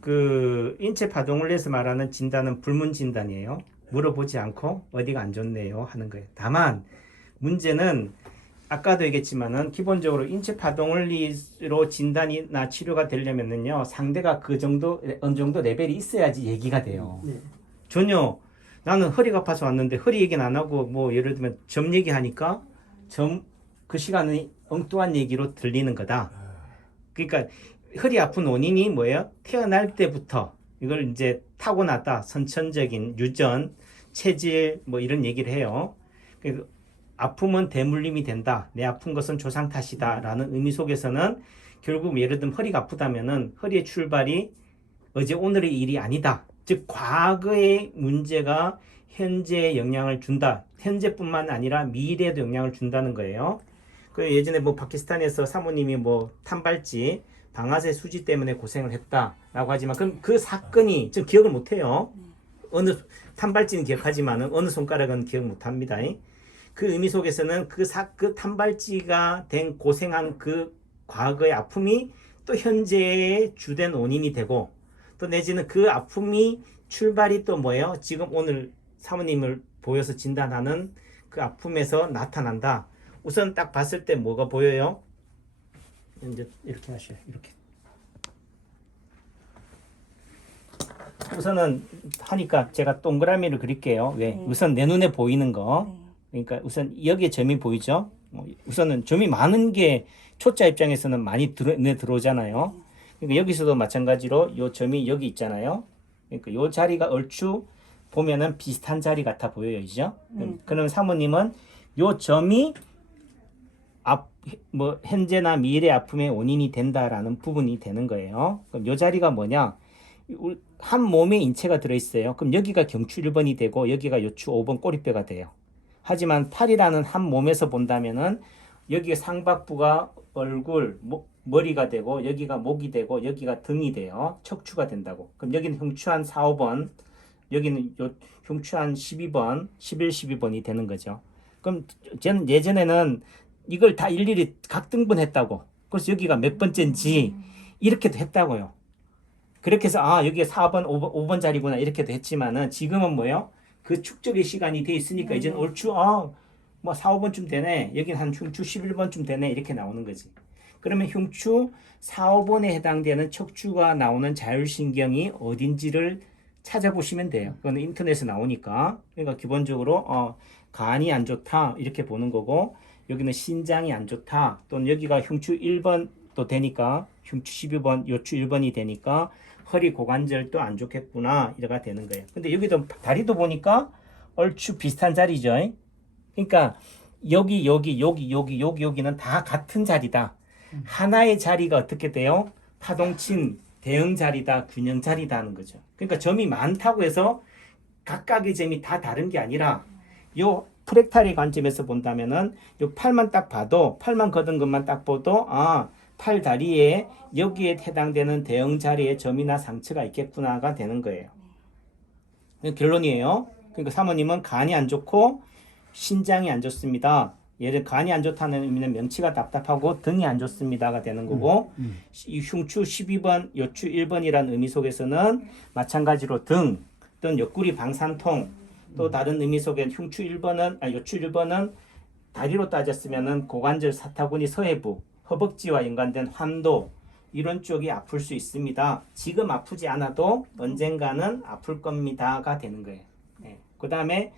그 인체 파동을 내서 말하는 진단은 불문 진단이에요. 물어보지 않고 어디가 안 좋네요 하는 거예요. 다만 문제는 아까도 얘기했지만은 기본적으로 인체 파동을로 진단이나 치료가 되려면은요 상대가 그 정도 어느 정도 레벨이 있어야지 얘기가 돼요. 네. 전혀 나는 허리가 아파서 왔는데 허리 얘기는 안 하고 뭐 예를 들면 점 얘기하니까 점 그 시간은 엉뚱한 얘기로 들리는 거다. 그러니까 허리 아픈 원인이 뭐예요? 태어날 때부터 이걸 이제 타고났다. 선천적인 유전, 체질 뭐 이런 얘기를 해요. 그래서 아픔은 대물림이 된다. 내 아픈 것은 조상 탓이다. 라는 의미 속에서는 결국 예를 들면 허리가 아프다면은 허리의 출발이 어제 오늘의 일이 아니다. 즉 과거의 문제가 현재에 영향을 준다. 현재뿐만 아니라 미래에도 영향을 준다는 거예요. 그 예전에 뭐 파키스탄에서 사모님이 뭐 탄발지 방아쇠 수지 때문에 고생을 했다라고 하지만 그럼 그 사건이 좀 기억을 못 해요. 어느 탄발지는 기억하지만은 어느 손가락은 기억 못 합니다. 그 의미 속에서는 그 탄발지가 된 고생한 그 과거의 아픔이 또 현재의 주된 원인이 되고 또 내지는 그 아픔이 출발이 또 뭐예요? 지금 오늘 사모님을 보여서 진단하는 그 아픔에서 나타난다. 우선 딱 봤을 때 뭐가 보여요? 이제 이렇게 하셔요. 이렇게. 우선은 하니까 제가 동그라미를 그릴게요. 왜? 네. 우선 내 눈에 보이는 거. 그러니까 우선 여기에 점이 보이죠? 우선은 점이 많은 게 초짜 입장에서는 많이 눈에 들어오잖아요. 그러니까 여기서도 마찬가지로 요 점이 여기 있잖아요. 그러니까 요 자리가 얼추 보면은 비슷한 자리 같아 보여요. 그죠? 그럼 사모님은 요 점이 뭐 현재나 미래 아픔의 원인이 된다라는 부분이 되는 거예요. 그럼 요 자리가 뭐냐? 한 몸에 인체가 들어있어요. 그럼 여기가 경추 1번이 되고 여기가 요추 5번 꼬리뼈가 돼요. 하지만 팔이라는 한 몸에서 본다면은 여기가 상박부가 얼굴, 머리가 되고 여기가 목이 되고 여기가 등이 돼요. 척추가 된다고. 그럼 여기는 흉추 한 4, 5번, 여기는 요 흉추 한 12번, 11, 12번이 되는 거죠. 그럼 저는 예전에는 이걸 다 일일이 각등분했다고. 그래서 여기가 몇 번째인지 이렇게도 했다고요. 그렇게 해서 여기가 4번, 5번 자리구나 이렇게도 했지만은 지금은 뭐예요? 그 축적의 시간이 돼 있으니까 이제는 얼추 뭐 4, 5번쯤 되네. 여기는 한 흉추 11번쯤 되네. 이렇게 나오는 거지. 그러면 흉추 4, 5번에 해당되는 척추가 나오는 자율신경이 어딘지를 찾아보시면 돼요. 그건 인터넷에 나오니까. 그러니까 기본적으로 간이 안 좋다 이렇게 보는 거고 여기는 신장이 안 좋다 또는 여기가 흉추 1번도 되니까 흉추 12번, 요추 1번이 되니까 허리 고관절도 안 좋겠구나 이래가 되는 거예요. 근데 여기도 다리도 보니까 얼추 비슷한 자리죠. 그러니까 여기는 다 같은 자리다. 하나의 자리가 어떻게 돼요? 파동친 대응 자리다, 균형 자리다 하는 거죠. 그러니까 점이 많다고 해서 각각의 점이 다 다른 게 아니라 요 프랙탈의 관점에서 본다면은 요 팔만 딱 봐도 팔만 걷은 것만 딱 봐도 팔 다리에 여기에 해당되는 대응 자리에 점이나 상처가 있겠구나가 되는 거예요. 결론이에요. 그러니까 사모님은 간이 안 좋고 신장이 안 좋습니다. 예를 간이 안 좋다는 의미는 명치가 답답하고 등이 안 좋습니다가 되는 거고 이 흉추 12번, 요추 1번이라는 의미 속에서는 마찬가지로 등 또는 옆구리 방산통 또 다른 의미 속에 흉추 1번은 요추 1번은 다리로 따졌으면은 고관절 사타구니 서해부 허벅지와 연관된 환도 이런 쪽이 아플 수 있습니다. 지금 아프지 않아도 언젠가는 아플 겁니다가 되는 거예요. 그 다음에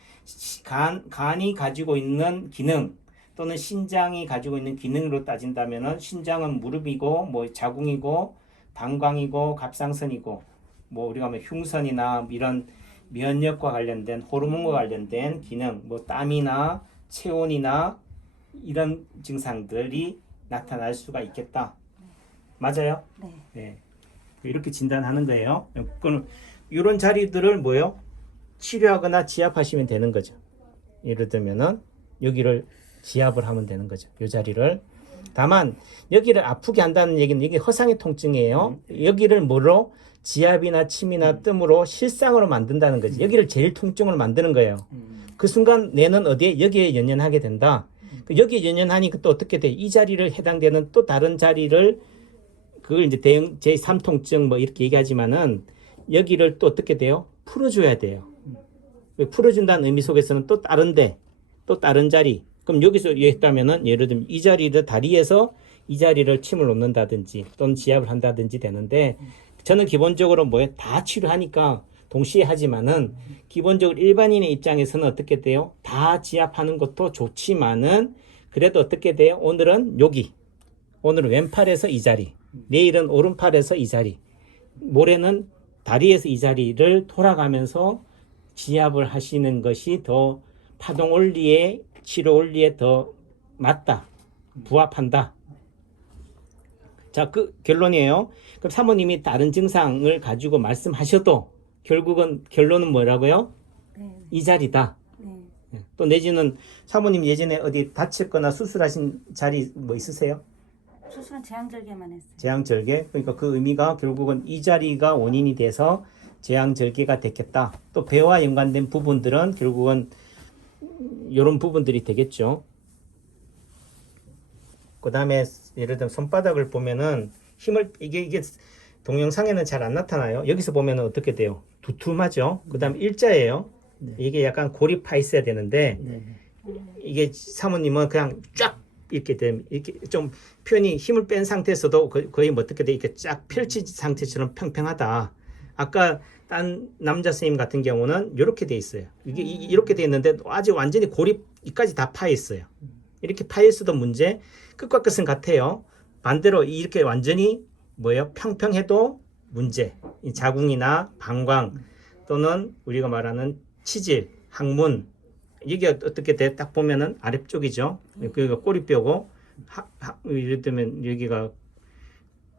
간이 가지고 있는 기능 또는 신장이 가지고 있는 기능으로 따진다면은 신장은 무릎이고 뭐 자궁이고 방광이고 갑상선이고 뭐 우리가 뭐 흉선이나 이런 면역과 관련된 호르몬과 관련된 기능 뭐 땀이나 체온이나 이런 증상들이 나타날 수가 있겠다. 맞아요? 네. 이렇게 진단하는 거예요. 그럼 이런 자리들을 뭐요? 치료하거나 지압하시면 되는 거죠. 예를 들면은 여기를 지압을 하면 되는 거죠. 이 자리를. 다만 여기를 아프게 한다는 얘기는 이게 허상의 통증이에요. 여기를 뭐로? 지압이나 침이나 뜸으로 실상으로 만든다는 거지. 여기를 제일 통증으로 만드는 거예요. 그 순간 뇌는 어디에? 여기에 연연하게 된다. 여기에 연연하니까 또 어떻게 돼? 이 자리를 해당되는 또 다른 자리를 그걸 이제 대형 제3통증 뭐 이렇게 얘기하지만은 여기를 또 어떻게 돼요? 풀어줘야 돼요. 풀어준다는 의미 속에서는 또 다른데 또 다른 자리. 그럼 여기서 했다면은 예를 들면 이 자리를 다리에서 이 자리를 침을 놓는다든지 또는 지압을 한다든지 되는데 저는 기본적으로 뭐에 다 치료하니까 동시에 하지만은 기본적으로 일반인의 입장에서는 어떻게 돼요? 다 지압하는 것도 좋지만은 그래도 어떻게 돼요? 오늘은 여기, 오늘은 왼팔에서 이 자리, 내일은 오른팔에서 이 자리, 모레는 다리에서 이 자리를 돌아가면서 지압을 하시는 것이 더 파동 원리에 치료 원리에 더 맞다, 부합한다. 자, 그 결론이에요. 그럼 사모님이 다른 증상을 가지고 말씀하셔도 결국은 결론은 뭐라고요? 네. 이 자리다. 네. 또 내지는 사모님 예전에 어디 다쳤거나 수술하신 자리 뭐 있으세요? 수술은 제왕절개만 했어요. 제왕절개. 그러니까 그 의미가 결국은 이 자리가 원인이 돼서 제왕절개가 됐겠다. 또 배와 연관된 부분들은 결국은 이런 부분들이 되겠죠. 그 다음에 예를 들면 손바닥을 보면은 힘을 이게 동영상에는 잘 안 나타나요. 여기서 보면은 어떻게 돼요? 두툼하죠. 그 다음에 일자예요. 네. 이게 약간 골이 파 있어야 되는데 네. 이게 사모님은 그냥 쫙 이렇게 되면 이렇게 좀 표현이 힘을 뺀 상태에서도 거의 뭐 어떻게 돼 이렇게 쫙 펼친 상태처럼 평평하다. 아까 딴 남자 선생님 같은 경우는 이렇게 돼 있어요. 이게 이렇게 돼 있는데 아직 완전히 골이 이까지 다 파 있어요. 이렇게 파 있어도 문제. 끝과 끝은 같아요. 반대로 이렇게 완전히 뭐예요? 평평해도 문제. 이 자궁이나 방광 또는 우리가 말하는 치질, 항문 이게 어떻게 돼? 딱 보면은 아래쪽이죠. 그러니까 꼬리뼈고 예를 들면 여기가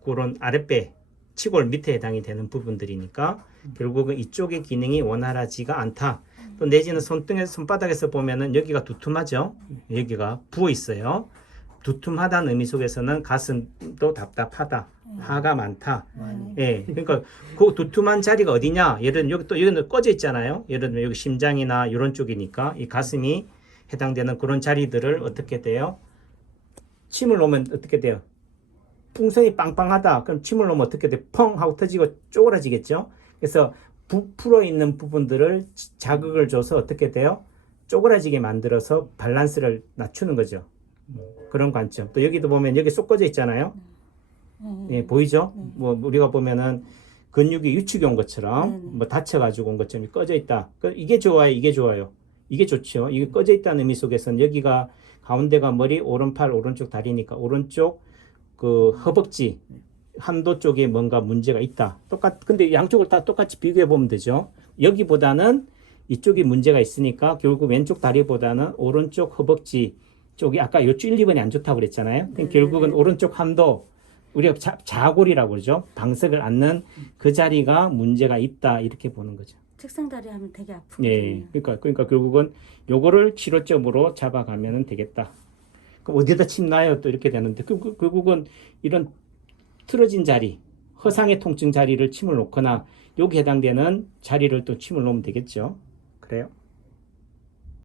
그런 아랫배 치골 밑에 해당이 되는 부분들이니까 결국은 이쪽의 기능이 원활하지가 않다. 또 내지는 손바닥에서 보면은 여기가 두툼하죠. 여기가 부어 있어요. 두툼하다는 의미 속에서는 가슴도 답답하다. 화가 많다. 예. 그러니까 그 두툼한 자리가 어디냐? 예를 들면 여기 또 여기는 꺼져 있잖아요. 예를 들면 여기 심장이나 이런 쪽이니까 이 가슴이 해당되는 그런 자리들을 어떻게 돼요? 침을 놓으면 어떻게 돼요? 풍선이 빵빵하다. 그럼 침을 놓으면 어떻게 돼? 펑 하고 터지고 쪼그라지겠죠. 그래서 부풀어 있는 부분들을 자극을 줘서 어떻게 돼요? 쪼그라지게 만들어서 밸런스를 낮추는 거죠. 그런 관점. 또 여기도 보면 여기 쏙 꺼져 있잖아요. 예, 보이죠? 뭐 우리가 보면은 근육이 유축이 온 것처럼 뭐 다쳐가지고 온 것처럼 꺼져 있다. 이게 좋아요, 이게 좋아요. 이게 좋죠. 이게 꺼져 있다는 의미 속에서는 여기가 가운데가 머리, 오른팔, 오른쪽 다리니까 오른쪽 그 허벅지 한도 쪽에 뭔가 문제가 있다. 근데 양쪽을 다 똑같이 비교해 보면 되죠. 여기보다는 이쪽이 문제가 있으니까 결국 왼쪽 다리보다는 오른쪽 허벅지 쪽이 아까 요쪽 1, 2번이 안 좋다고 그랬잖아요. 결국은 오른쪽 함도 우리가 자골이라고 그러죠. 방석을 앉는 그 자리가 문제가 있다 이렇게 보는 거죠. 책상 다리 하면 되게 아프거든요. 예, 그러니까 결국은 요거를 치료점으로 잡아가면 되겠다. 그럼 어디다 침 놔요? 또 이렇게 되는데 결국은 이런 틀어진 자리, 허상의 통증 자리를 침을 놓거나 여기 해당되는 자리를 또 침을 놓으면 되겠죠. 그래요?